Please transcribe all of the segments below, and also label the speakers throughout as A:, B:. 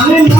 A: Amen.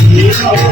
A: Oh,